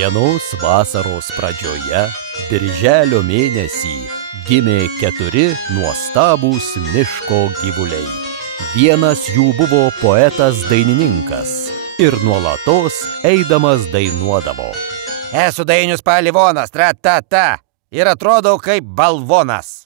Vienos vasaros pradžioje, birželio mėnesį, gimė 4 nuostabūs miško gyvuliai. Vienas jų buvo poetas dainininkas ir nuolatos eidamas dainuodavo. Esu Dainius Palivonas, tra-ta-ta, ir atrodau kaip balvonas.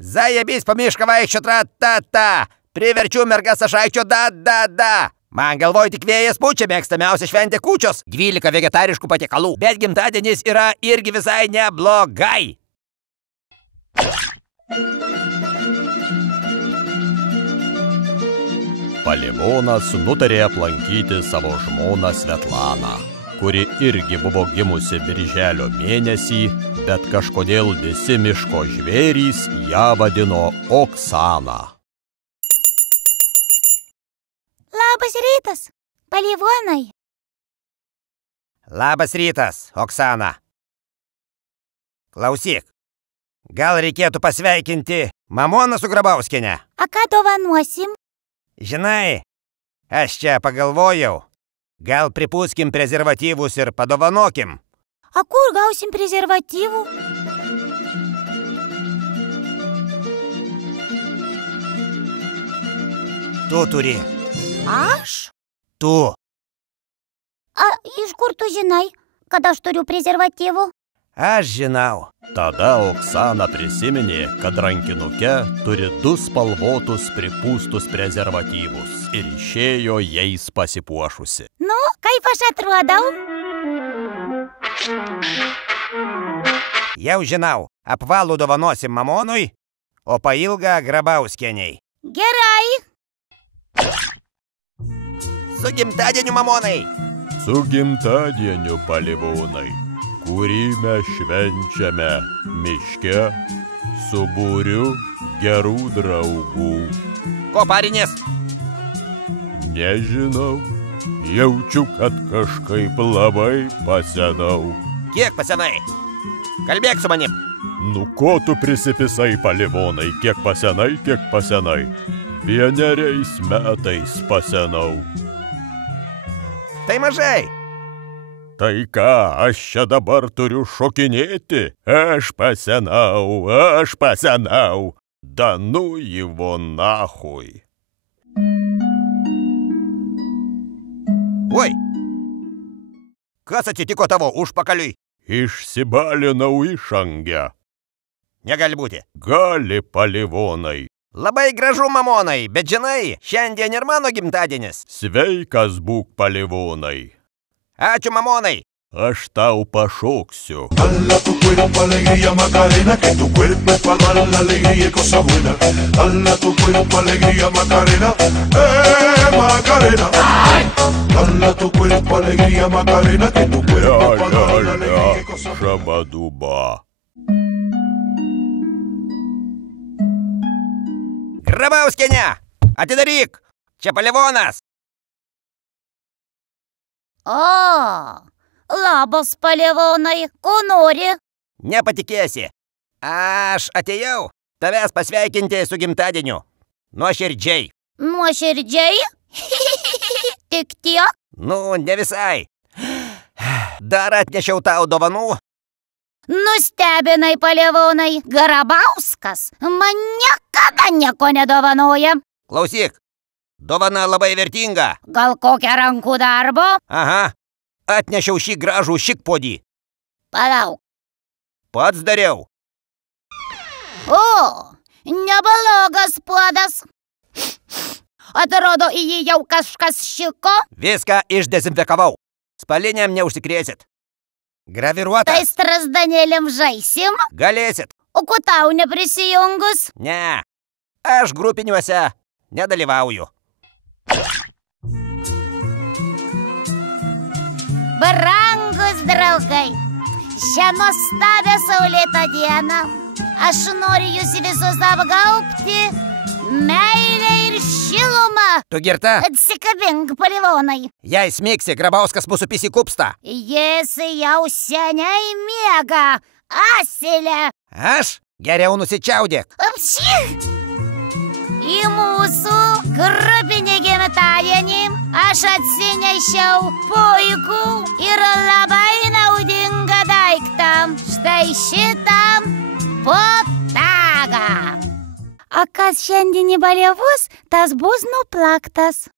Zajebys po mišką vaikščio, tra-ta-ta, priverčiu mergas ašaikčio, da-da-da. Man galvoj tik vėjas pučia, mėgstamiausia šventė kūčios, 12 vegetariškų patiekalų, bet gimtadienis yra irgi visai neblogai. Palivonas nutarė aplankyti savo žmoną Svetlaną, kuri irgi buvo gimusi birželio mėnesį, bet kažkodėl visi miško žvėrys ją vadino Oksana. Labas rytas, Palivonai. Labas rytas, Oksana. Klausyk, gal reikėtų pasveikinti Mamoną su Grabauskiene? A ką dovanuosim? Žinai, aš čia pagalvojau, gal pripūskim prezervatyvus ir padovanokim. A kur gausim prezervatyvų? Tu turi. Aš? Tu. A iš kur tu žinai, kad aš turiu prezervatyvų? Aš žinau. Tada Oksana prisiminė, kad rankinuke turi 2 spalvotus pripūstus prezervatyvus ir išėjo jais pasipuošusi. Nu, kaip aš atrodau? Jau žinau, apvalų dovanosim Mamonui, o pailgą Grabauskieniai. Gerai. Su gimtadieniu, Mamonai! Su gimtadieniu, Palivonai, kurį mes švenčiame miške su būriu gerų draugų. Ko parinės? Nežinau, jaučiu, kad kažkaip labai pasenau. Kiek pasenai? Kalbėk su manim. Nu ko tu prisipisai, Palivonai, kiek pasenai? 1 metais pasenau. Tai mažai. Tai ką, aš čia dabar turiu šokinėti? Aš pasenau. Da nu jį nahui. Oi, kas atsitiko tavo užpakaliui? Išsibalinau išangę. Negali būti. Gali, Palivonai. Labai gražu, Mamonai, bet žinai, šiandien ir mano gimtadienis. Sveikas būk, Palivonai. Ačiū, Mamonai. Aš tau pašoksiu. Dala tu cuerpo alegría Macarena, que tu cuerpo es para dar la alegría y cosa buena. Dala tu cuerpo alegría Macarena, Macarena. Dala tu cuerpo alegría Macarena, que tu cuerpo es para dar la alegría y cosa buena. Šabaduba. Grabauskiene, atidaryk, čia Palivonas. O, labas, Palivonai, ko nori? Nepatikėsi, aš atėjau tavęs pasveikinti su gimtadieniu. Nuoširdžiai. Nuoširdžiai? Tik tiek? Nu, ne visai. Dar atnešiau tau dovanų. Nustebinai, Palivonai, Grabauskas man niekada nieko nedovanoja. Klausyk, dovana labai vertinga. Gal kokią rankų darbo? Aha, atnešiau šį gražų šikpodį. Palauk. Pats dariau. O, neblogas puodas. Atrodo, į jį jau kažkas šiko. Viską išdezinfekavau. Spaliniam neužsikrėsit. Graviruotas. Tai strazdanėlėm žaisim? Galėsit. O ko tau neprisijungus? Ne, aš grupiniuose nedalyvauju. Brangus draugai, šią nuostabią saulėtą dieną aš noriu jūs visus apgaubti meilę ir šilumą. Tu girta? Atsikabink, Palivonai. Jei smigsi, Grabauskas mūsų įsikupsta. Jis jau seniai miega. Asilė. Aš? Geriau nusičiaudėk. Apši! Į mūsų grupinį gimtadienį aš atsinešiau puikų ir labai naudingą daiktą. Štai šitą botagą. A kas šiandien įbaliavus, tas bus nuplaktas.